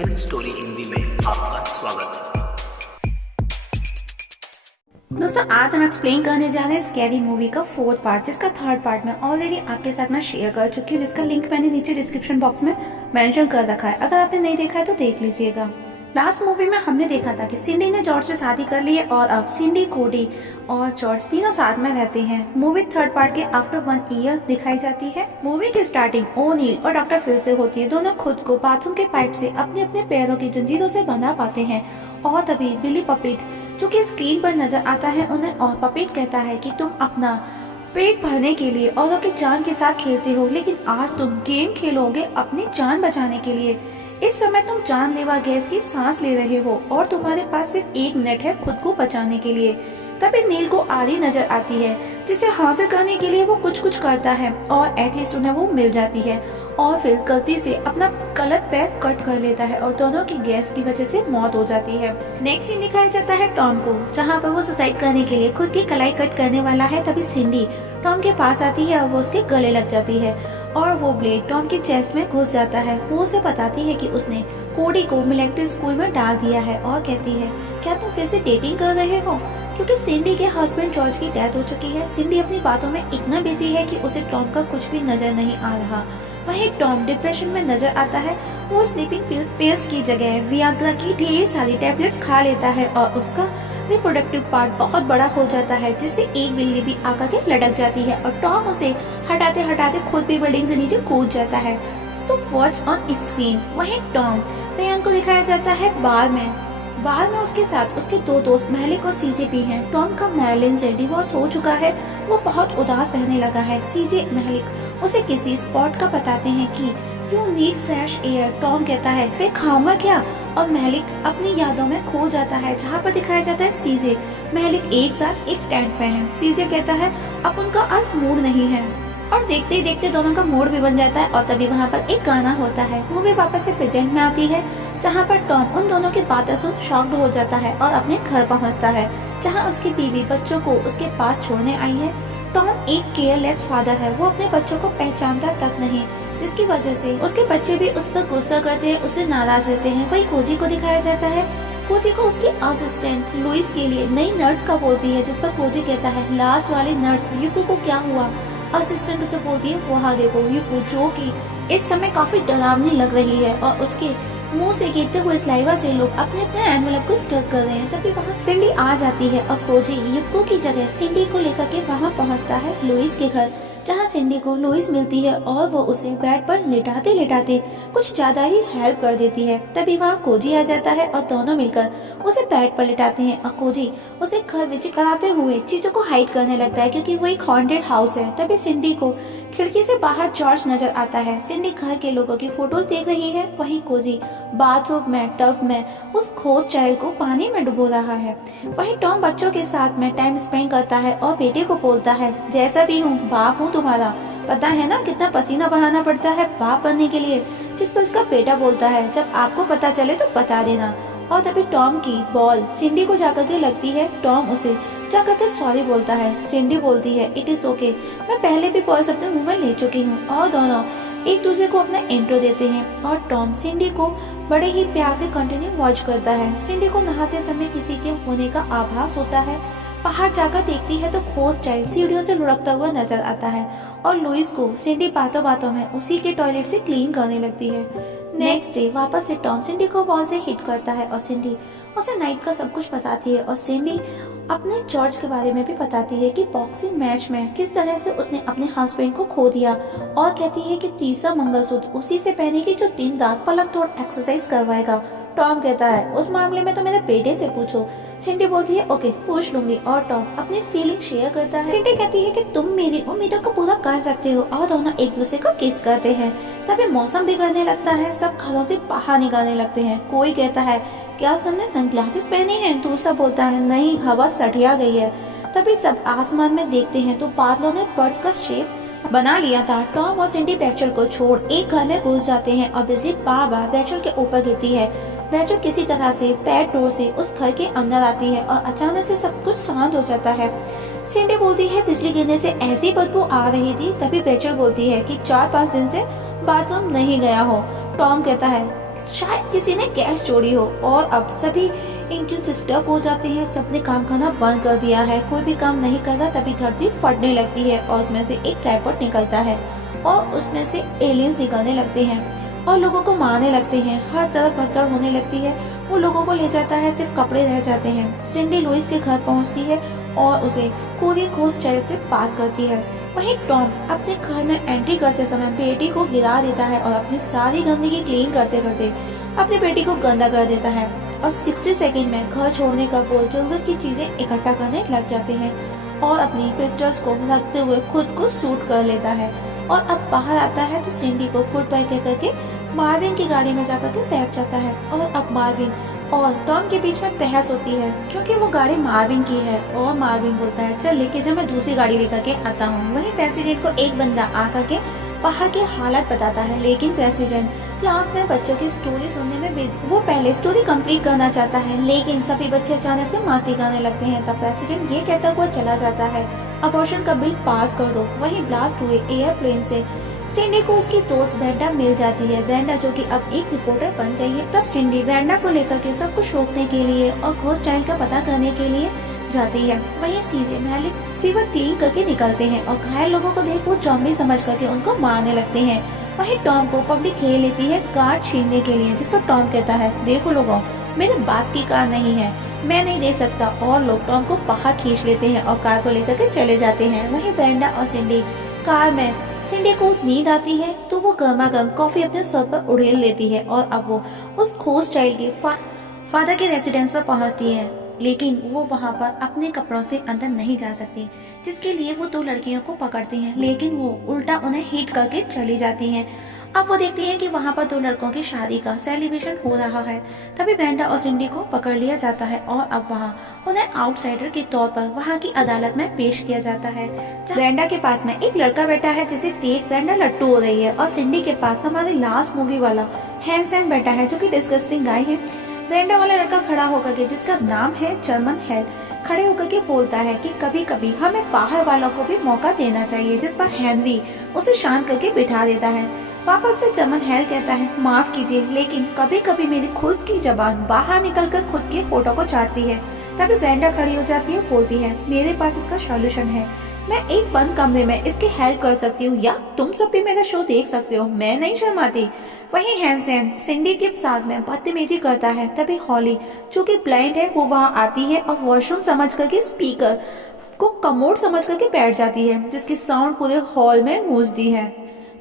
Film story Hindi में आपका स्वागत है। दोस्तों आज हम एक्सप्लेन करने जा रहे हैं स्कैरी मूवी का फोर्थ पार्ट, जिसका थर्ड पार्ट मैं ऑलरेडी आपके साथ में शेयर कर चुकी हूँ, जिसका लिंक मैंने नीचे डिस्क्रिप्शन बॉक्स में मेंशन कर रखा है। अगर आपने नहीं देखा है तो देख लीजिएगा। लास्ट मूवी में हमने देखा था कि सिंडी ने जॉर्ज से शादी कर ली है और अब सिंडी, कोडी और जॉर्ज तीनों साथ में रहते हैं। मूवी थर्ड पार्ट के आफ्टर 1 ईयर दिखाई जाती है। मूवी की स्टार्टिंग ओनील और डॉक्टर फिल से होती है। दोनों खुद को बाथरूम के पाइप से अपने अपने पैरों की जंजीरों से बंधा पाते हैं और तभी बिली पपेट जो कि स्क्रीन पर नजर आता है उन्हें, और पपेट कहता है कि तुम अपना पेट भरने के लिए औरों की जान के साथ खेलते हो, लेकिन आज तुम गेम खेलोगे अपनी जान बचाने के लिए। इस समय तुम जानलेवा गैस की सांस ले रहे हो और तुम्हारे पास सिर्फ 1 मिनट है खुद को बचाने के लिए। तभी नील को आरी नजर आती है, जिसे हासिल करने के लिए वो कुछ करता है और एटलीस्ट उन्हें वो मिल जाती है, और फिर गलती से अपना गलत पैर कट कर लेता है और दोनों की गैस की वजह से मौत हो जाती है। नेक्स्ट सीन दिखाया जाता है टॉम को, जहाँ पर वो सुसाइड करने के लिए खुद की कलाई कट करने वाला है। तभी सिंडी टॉम के पास आती है और वो उसके गले लग जाती है और वो ब्लेड टॉम की चेस्ट में घुस जाता है। वो उसे बताती है कि उसने कोडी को मिलिट्री स्कूल में डाल दिया है और कहती है, क्या तुम फिर से डेटिंग कर रहे हो? क्योंकि सिंडी के हस्बैंड जॉर्ज की डेथ हो चुकी है। सिंडी अपनी बातों में इतना बिजी है कि उसे टॉम का कुछ भी नजर नहीं आ रहा। वहीं टॉम डिप्रेशन में नजर आता है। वो स्लीपिंग पिल्स की जगह वियाग्रा की ढेर सारी टैबलेट्स खा लेता है और उसका रिप्रोडक्टिव पार्ट बहुत बड़ा हो जाता है, जिससे एक बिल्ली भी आकर के लटक जाती है और टॉम उसे हटाते हटाते खुद भी बिल्डिंग से नीचे कूद जाता है। So watch on screen. वहीं टॉम रेयान को दिखाया जाता है बार में उसके साथ उसके 2 दोस्त महलिक और सीजे भी हैं। टॉम का मैरिलिन से डिवोर्स हो चुका है। वो बहुत उदास रहने लगा है। सीजे महलिक उसे किसी स्पॉट का बताते हैं कि you need fresh air. Tom कहता है फिर खाऊंगा क्या, और महलिक अपनी यादों में खो जाता है, जहाँ पर दिखाया जाता है सीजे महलिक एक साथ एक टेंट में है। सीजे कहता है अब उनका आज मूड नहीं है, और देखते ही देखते दोनों का मूड भी बन जाता है। और तभी वहाँ पर एक गाना होता है। मूवी वापस से प्रेजेंट में आती है, जहाँ पर टॉम उन दोनों की बातें सुन शॉक्ड हो जाता है और अपने घर पहुँचता है, जहाँ उसकी बीवी बच्चों को उसके पास छोड़ने आई है। टॉम एक केयरलेस फादर है। वो अपने बच्चों को पहचानता तक नहीं, जिसकी वजह से उसके बच्चे भी उस पर गुस्सा करते हैं, उससे नाराज रहते हैं। वही कोजी को दिखाया जाता है। कोजी को उसकी असिस्टेंट लुइस के लिए नई नर्स का बोलती है, जिस पर कोजी कहता है लास्ट वाली नर्स युको को क्या हुआ? असिस्टेंट उसे बोलती है वहाँ देखो युको, जो कि इस समय काफी डरावनी लग रही है और उसके मुंह से गिरते हुए स्लाइवा से लोग अपने अपने एनवेलप को स्टक कर रहे हैं। तभी वहाँ सिंडी आ जाती है और कोजी युको की जगह सिंडी को लेकर के वहाँ पहुँचता है लुइस के घर, जहाँ सिंडी को लुइस मिलती है और वो उसे बेड पर लेटाते लेटाते कुछ ज्यादा ही हेल्प कर देती है। तभी वहाँ कोजी आ जाता है और दोनों मिलकर उसे बेड पर लेटाते हैं और कोजी उसे घर विजिट कराते हुए चीजों को हाइड करने लगता है, क्योंकि वो एक हॉन्टेड हाउस है। तभी सिंडी को खिड़की से बाहर जॉर्ज नजर आता है। सिंडी घर के लोगों की फोटोज देख रही है। वहीं कोजी बाथरूम में टब में उस खोज चाइल्ड को पानी में डुबो रहा है। वहीं टॉम बच्चों के साथ में टाइम स्पेंड करता है और बेटे को बोलता है, जैसा भी हूँ बाप हूँ तुम्हारा, पता है ना कितना पसीना बहाना पड़ता है बाप बनने के लिए। जिस पर उसका बेटा बोलता है, जब आपको पता चले तो बता देना। और तभी टॉम की बॉल सिंडी को जाकर के लगती है। टॉम उसे जाकर के सॉरी बोलता है। सिंडी बोलती है इट इज ओके, मैं पहले भी बॉल्स अपने मुंह में ले चुकी हूँ। और दोनों एक दूसरे को अपना इंट्रो देते हैं और टॉम सिंडी को बड़े ही प्यार से कंटिन्यू वॉच करता है। सिंडी को नहाते समय किसी के होने का आभास होता है। बाहर जाकर देखती है तो खोज चाइल्ड सीढ़ियों से लुढ़कता हुआ नजर आता है और लुइस को सिंडी बातों बातों में उसी के टॉयलेट से क्लीन करने लगती है। नेक्स्ट डे वापस से टॉम सिंडी को बॉल से हिट करता है और सिंडी उसे नाइट का सब कुछ बताती है और सिंडी अपने जॉर्ज के बारे में भी बताती है कि बॉक्सिंग मैच में किस तरह से उसने अपने हस्बैंड को खो दिया, और कहती है कि तीसरा मंगलसूत्र उसी से पहनेगी जो दिन रात पलक तोड़ एक्सरसाइज करवाएगा। टॉम कहता है उस मामले में तो मेरे बेटे से पूछो। सिंडी बोलती है ओके पूछ लूंगी, और टॉम अपनी फीलिंग शेयर करता है। सिंडी कहती है कि तुम मेरी उम्मीदों को पूरा कर सकते हो, और दोनों एक दूसरे को किस करते हैं। तभी मौसम बिगड़ने लगता है। सब घरों से बाहर निकलने लगते हैं। कोई कहता है क्या सबने सनग्लासेस पहने हैं? दूसरा बोलता है नहीं, हवा सठिया गई है। तभी सब आसमान में देखते हैं तो बादलों ने बर्ड्स का शेप बना लिया था। टॉम और सिंडी बैचल को छोड़ एक घर में घुस जाते हैं और बिजली बार बार बैचल के ऊपर गिरती है। बैचल किसी तरह से पैर डोर से उस घर के अंदर आती है और अचानक से सब कुछ शांत हो जाता है। सिंडी बोलती है बिजली गिरने से ऐसी बदबू आ रही थी। तभी बैचल बोलती है कि 4-5 दिन से बाथरूम नहीं गया हो। टॉम कहता है शायद किसी ने गैस चोरी हो और अब सभी इंजन डिस्टर्ब हो जाते हैं। सबने काम करना बंद कर दिया है, कोई भी काम नहीं करता। तभी धरती फटने लगती है और उसमें से एक ट्राइपॉड निकलता है और उसमें से एलियंस निकलने लगते हैं और लोगों को मारने लगते हैं। हर तरफ भगदड़ होने लगती है। वो लोगों को ले जाता है, सिर्फ कपड़े रह जाते हैं। सिंडी लुइस के घर पहुंचती है और उसे पूरी खोज चैल से बात करती है। वहीं टॉम अपने घर में एंट्री करते समय बेटी को गिरा देता है और अपनी सारी गंदगी क्लीन करते करते अपनी बेटी को गंदा कर देता है और 60 सेकंड में घर छोड़ने का बोल जरूरत की चीजें इकट्ठा करने लग जाते हैं और अपनी पिस्टल्स को रखते हुए खुद को शूट कर लेता है। और अब बाहर आता है तो सिंडी को गुड बाय कह करके मार्विन की गाड़ी में जाकर के बैठ जाता है और अब मार्विन और टॉम के बीच में बहस होती है क्योंकि वो गाड़ी मार्विन की है और मार्विन बोलता है चल लेके जा, मैं दूसरी गाड़ी लेकर के आता हूँ। वहीं प्रेसिडेंट को एक बंदा आकर के बाहर के हालात बताता है, लेकिन प्रेसिडेंट क्लास में बच्चों की स्टोरी सुनने में बिजी। वो पहले स्टोरी कंप्लीट करना चाहता है, लेकिन सभी बच्चे अचानक से मस्ती करने लगते हैं। तब प्रेसिडेंट ये कहता हुआ चला जाता है, अबॉर्शन का बिल पास कर दो। वहीं ब्लास्ट हुए एयरप्लेन से सिंडी को उसकी दोस्त ब्रेंडा मिल जाती है। ब्रेंडा जो कि अब एक रिपोर्टर बन गई है। तब सिंडी ब्रेंडा को लेकर के सब कुछ रोकने के लिए और घोस्ट चाइल्ड का पता करने के लिए जाती है। वहीं सीजे मालिक सीवर क्लीन करके निकलते हैं और घायल लोगों को देख वो ज़ॉम्बी समझ करके उनको मारने लगते हैं। वहीं टॉम को पब्लिक घेर लेती है कार छीनने के लिए, जिस पर टॉम कहता है देखो लोगों, मेरे बाप की कार नहीं है, मैं नहीं दे सकता। और लोग टॉम को बाहर खींच लेते हैं और कार को लेकर के चले जाते हैं। वहीं ब्रेंडा और सिंडी कार में, सिंडी को नींद आती है तो वो गर्मा गर्म कॉफी अपने सर पर उड़ेल लेती है और अब वो उस घोस्ट चाइल्ड के फादर के रेसिडेंस पर पहुंचती है, लेकिन वो वहां पर अपने कपड़ों से अंदर नहीं जा सकती, जिसके लिए वो दो लड़कियों को पकड़ती हैं, लेकिन वो उल्टा उन्हें हिट करके चली जाती हैं। अब वो देखती हैं कि वहां पर दो लड़कों की शादी का सेलिब्रेशन हो रहा है। तभी ब्रेंडा और सिंडी को पकड़ लिया जाता है और अब वहां उन्हें आउटसाइडर के तौर पर वहां की अदालत में पेश किया जाता है। ब्रेंडा के पास में एक लड़का बैठा है जिसे देख ब्रेंडा लट्टू हो रही है और सिंडी के पास हमारी लास्ट मूवी वाला हैंसन बैठा है जो कि डिस्गस्टिंग गाय है। ब्रेंडा वाला लड़का खड़ा होकर के, जिसका नाम है जर्मन हेल, खड़े होकर के बोलता है कि कभी कभी हमें बाहर वालों को भी मौका देना चाहिए, जिस पर हेनरी उसे शांत करके बिठा देता है। वापस से जर्मन हेल कहता है माफ कीजिए, लेकिन कभी कभी मेरी खुद की जबान बाहर निकलकर खुद के होठों को चाटती है। तभी ब्रेंडा खड़ी हो जाती है, बोलती है मेरे पास इसका सॉल्यूशन है, मैं एक बंद कमरे में इसकी हेल्प कर सकती हूँ या तुम सब भी मेरा शो देख सकते हो, मैं नहीं शर्माती। वहीं हैंसन सिंडी के साथ में बदतमीजी करता है। तभी हॉली जो कि ब्लाइंड है वो वहां आती है और वॉशरूम समझ करके स्पीकर को कमोड समझ करके बैठ जाती है, जिसकी साउंड पूरे हॉल में गूंजती है।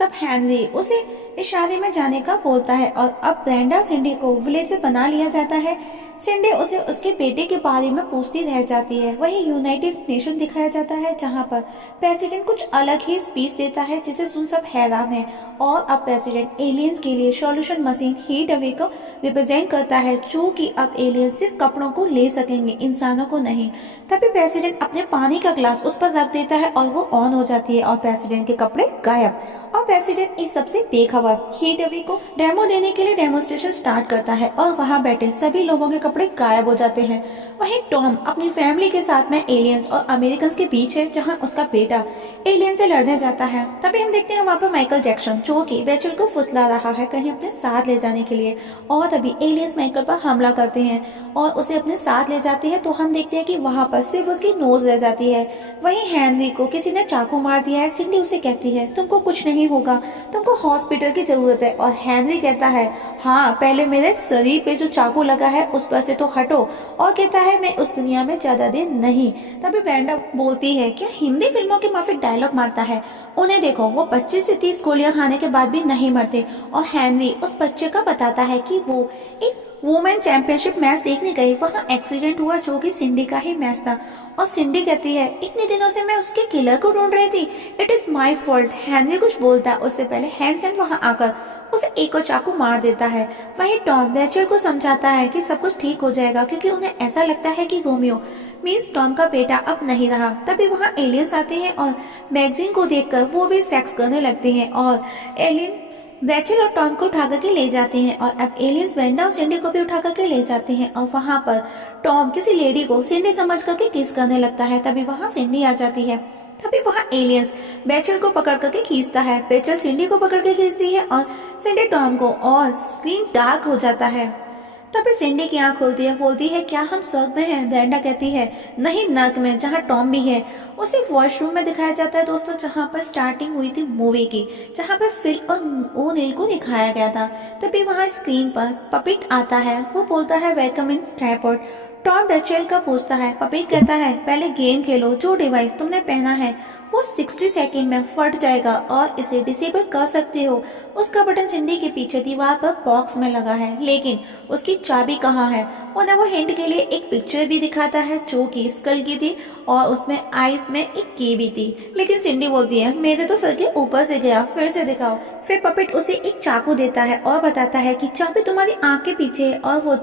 तब हेनरी उसे इशारे में जाने का बोलता है और अब ब्रेंडा सिंडी को विलेजर बना लिया जाता है। सिंडी उसे उसके बेटे के बारे में पूछती रह जाती है। वहीं यूनाइटेड नेशन दिखाया जाता है जहां पर प्रेसिडेंट कुछ अलग ही स्पीच देता है जिसे सुन सब हैरान है। और अब प्रेसिडेंट एलियंस के लिए सॉल्यूशन मशीन हीट अवे को रिप्रेजेंट करता है, जो कि अब एलियंस सिर्फ कपड़ों को ले सकेंगे, इंसानों को नहीं। तभी प्रेसिडेंट अपने पानी का ग्लास उस पर रख देता है और वो ऑन हो जाती है और प्रेसिडेंट के कपड़े गायब। और प्रेसिडेंट इस सबसे बेखबर हीट अवे को डेमो देने के लिए डेमोन्स्ट्रेशन स्टार्ट करता है और वहां बैठे सभी लोगों के कपड़े गायब हो जाते हैं। वहीं टॉम अपनी फैमिली के साथ में एलियंस और अमेरिकन के बीच है, जहां उसका बेटा एलियन से लड़ने जाता है। तभी हम देखते हैं वहां पर माइकल जैक्सन जो कि रेचल को फुसला रहा है कहीं अपने साथ ले जाने के लिए, और तभी एलियंस माइकल पर हमला करते हैं और उसे अपने साथ ले जाते हैं। तो हम देखते हैं कि वहां पर सिर्फ उसकी नोज रह जाती है। वहीं हेनरी को किसी ने चाकू मार दिया है। सिंडी उसे कहती है तुमको कुछ नहीं होगा, तुमको हॉस्पिटल की जरूरत है। और हेनरी कहता है हाँ, पहले मेरे शरीर पे जो चाकू लगा है उस पर से तो हटो, और कहता है मैं उस दुनिया में ज्यादा देर नहीं। तभी ब्रेंडा बोलती है क्या हिंदी फिल्मों के माफिक डायलॉग मारता है, उन्हें देखो वो 25 से 30 गोलियां खाने के बाद भी नहीं मरते। और हेनरी उस बच्चे का बताता है कि वो एक वुमेन चैंपियनशिप मैच देखने गए, वहां एक्सीडेंट हुआ जो कि सिंडी का ही मैच था। और सिंडी कहती है इतने दिनों से मैं उसके किलर को ढूंढ रही थी, it is my fault. Henry कुछ बोलता है उससे पहले हैंसन वहां आकर उसे एक और चाकू मार देता है। वहीं टॉम रेचल को समझाता है कि सब कुछ ठीक हो जाएगा, क्योंकि उन्हें ऐसा लगता है कि रोमियो मीन्स टॉम का बेटा अब नहीं रहा। तभी वहां एलियंस आते हैं और मैगजीन को देखकर वो भी सेक्स करने लगते हैं और एलियन रेचल और टॉम को उठा करके ले जाते हैं। और अब एलियंस ब्रेंडा और सिंडी को भी उठा करके ले जाते हैं और वहां पर टॉम किसी लेडी को सिंडी समझ करके किस करने लगता है। तभी वहां सिंडी आ जाती है। तभी वहाँ एलियंस बेचल को पकड़ करके खींचता है। बेचल सिंडी को पकड़ के खींचती है और सिंडी टॉम को, और स्क्रीन डार्क हो जाता है। तभी सिंडी की आंख खुलती है, बोलती है क्या हम स्वर्ग में हैं? ब्रेंडा कहती है नहीं, नर्क में, जहाँ टॉम भी है। उसे वॉशरूम में दिखाया जाता है दोस्तों, जहाँ पर स्टार्टिंग हुई थी मूवी की, जहाँ पर फिल और ओनेल को दिखाया गया था। तभी वहाँ स्क्रीन पर पपिट आता है। वो बोलता है वेलकम इन ट्राइपॉड। टॉम बेचेल का पूछता है। पपिट कहता है पहले गेम खेलो, जो डिवाइस तुमने पहना है वो 60 सेकंड में फट जाएगा और इसे डिसेबल कर सकते हो। उसका बटन सिंडी के पीछे दीवार पर बॉक्स में लगा है, लेकिन उसकी चाबी कहाँ है? उन्हें वो हिंट के लिए एक पिक्चर भी दिखाता है जो कि स्कल की थी और उसमें आइस में एक की भी थी। लेकिन सिंडी बोलती है मेरे तो सर के ऊपर से गया, फिर से दिखाओ। फिर पपिट उसे एक चाकू देता है और बताता है कि चाबी तुम्हारी आंख के पीछे है, और वो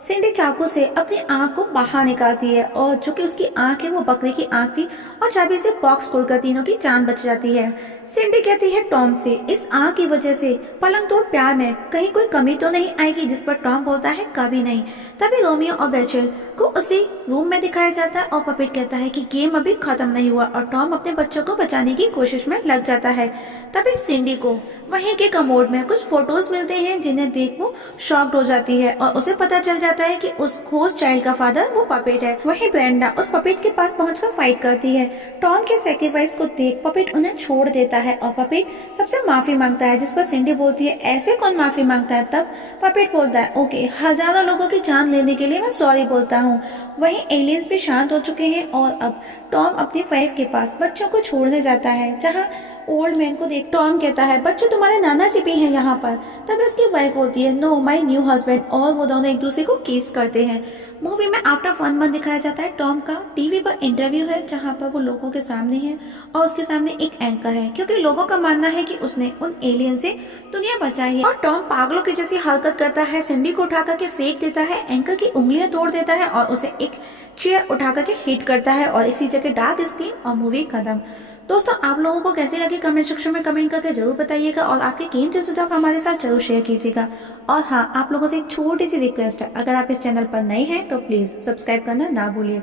सिंडी चाकू से अपनी आंख को बाहर निकालती है, और जो कि उसकी आंख है वो बकरी की आंख थी, और चाबी से बॉक्स खोलकर तीनों की जान बच जाती है। सिंडी कहती है टॉम से इस आंख की वजह से पलंग तोड़ प्यार में कहीं कोई कमी तो नहीं आएगी? जिस पर टॉम बोलता है कभी नहीं। तभी रोमियो और बेचल को उसी रूम में दिखाया जाता है और पपिट कहता है कि गेम अभी खत्म नहीं हुआ, और टॉम अपने बच्चों को बचाने की कोशिश में लग जाता है। तभी सिंडी को वहीं के कमोड में कुछ फोटोज मिलते हैं जिन्हें देख वो शॉक्ड हो जाती है, और उसे पता चल जाता है कि उस खोज चाइल्ड का फादर वो पपिट है। वहीं ब्रेंडा उस पपिट के पास पहुंचकर फाइट करती है। टॉम के सेक्रीफाइस को देख पपिट उन्हें छोड़ देता है और पपिट सबसे माफी मांगता है, जिस पर सिंडी बोलती है ऐसे कौन माफी मांगता है? तब पपिट बोलता है ओके, हजारों लोगों की जान लेने के लिए मैं सॉरी बोलता हूँ। वहीं एलियंस भी शांत हो चुके हैं और अब टॉम अपनी वाइफ के पास बच्चों को छोड़ने जाता है, जहाँ ओल्ड मैन को देख टॉम कहता है बच्चों तुम्हारे नाना जी भी हैं यहाँ पर। तभी उसकी वाइफ होती है नो माय न्यू हस्बैंड, और वो दोनों एक दूसरे को किस करते हैं। मूवी में आफ्टर 1 मंथ दिखाया जाता है टॉम का टीवी पर इंटरव्यू है, जहाँ पर वो लोगों के सामने है और उसके सामने एक एंकर है, क्योंकि लोगों का मानना है कि उसने उन एलियन से दुनिया बचाई है। और टॉम पागलों की जैसी हरकत करता है, सिंडी को उठा करके फेंक देता है, एंकर की उंगलियां तोड़ देता है और उसे एक चेयर उठा करके हिट करता है, और इसी जगह डार्क स्क्रीन और मूवी खत्म। दोस्तों आप लोगों को कैसी लगी कमेंट सेक्शन में कमेंट करके जरूर बताइएगा, और आपके कीमती सुझाव हमारे साथ जरूर शेयर कीजिएगा। और हाँ, आप लोगों से एक छोटी सी रिक्वेस्ट है, अगर आप इस चैनल पर नए हैं तो प्लीज सब्सक्राइब करना ना भूलिएगा।